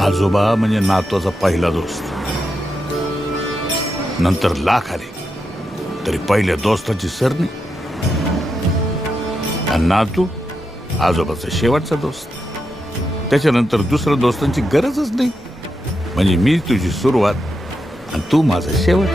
आजोबा म्हणजे नातवाचा पहिला दोस्त, नंतर लाख आले तरी पहिल्या दोस्ताची सरणी, आणि नातू आजोबाचा शेवटचा दोस्त. त्याच्यानंतर दुसऱ्या दोस्तांची गरजच नाही. म्हणजे मी तुझी सुरुवात आणि तू माझा शेवट.